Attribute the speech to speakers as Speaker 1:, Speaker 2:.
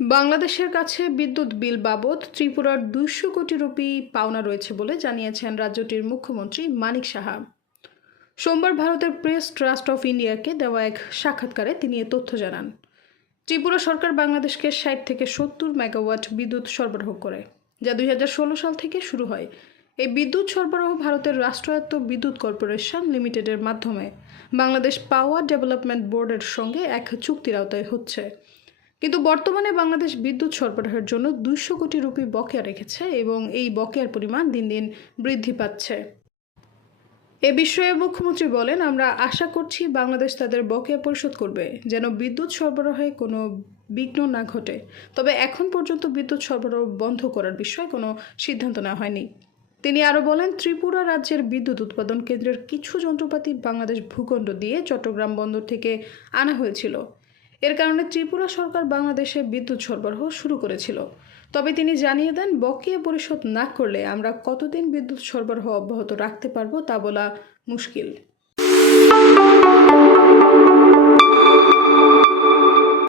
Speaker 1: বাংলাদেশের কাছে বিদ্যুৎ বিল বাবদ ত্রিপুরার দুইশো কোটি রুপি পাওনা রয়েছে বলে জানিয়েছেন রাজ্যটির মুখ্যমন্ত্রী মানিক সাহা। সোমবার ভারতের প্রেস ট্রাস্ট অফ ইন্ডিয়াকে দেওয়া এক সাক্ষাৎকারে তিনি এ তথ্য জানান। ত্রিপুরা সরকার বাংলাদেশকে ষাট থেকে সত্তর মেগাওয়াট বিদ্যুৎ সরবরাহ করে, যা দুই হাজার ষোলো সাল থেকে শুরু হয়। এই বিদ্যুৎ সরবরাহ ভারতের রাষ্ট্রায়ত্ত বিদ্যুৎ কর্পোরেশন লিমিটেডের মাধ্যমে বাংলাদেশ পাওয়ার ডেভেলপমেন্ট বোর্ডের সঙ্গে এক চুক্তির আওতায় হচ্ছে। কিন্তু বর্তমানে বাংলাদেশ বিদ্যুৎ সরবরাহের জন্য দুইশো কোটি রুপি বকেয়া রেখেছে এবং এই বকেয়ার পরিমাণ দিন দিন বৃদ্ধি পাচ্ছে। এ বিষয়ে মুখ্যমন্ত্রী বলেন, আমরা আশা করছি বাংলাদেশ তাদের বকেয়া পরিশোধ করবে, যেন বিদ্যুৎ সরবরাহে কোনো বিঘ্ন না ঘটে। তবে এখন পর্যন্ত বিদ্যুৎ সরবরাহ বন্ধ করার বিষয়ে কোনো সিদ্ধান্ত নেওয়া হয়নি। তিনি আরও বলেন, ত্রিপুরা রাজ্যের বিদ্যুৎ উৎপাদন কেন্দ্রের কিছু যন্ত্রপাতি বাংলাদেশ ভূখণ্ড দিয়ে চট্টগ্রাম বন্দর থেকে আনা হয়েছিল। এর কারণে ত্রিপুরা সরকার বাংলাদেশে বিদ্যুৎ সরবরাহ শুরু করেছিল। তবে তিনি জানিয়ে দেন, বকেয়া পরিশোধ না করলে আমরা কতদিন বিদ্যুৎ সরবরাহ অব্যাহত রাখতে পারব তা বলা মুশকিল।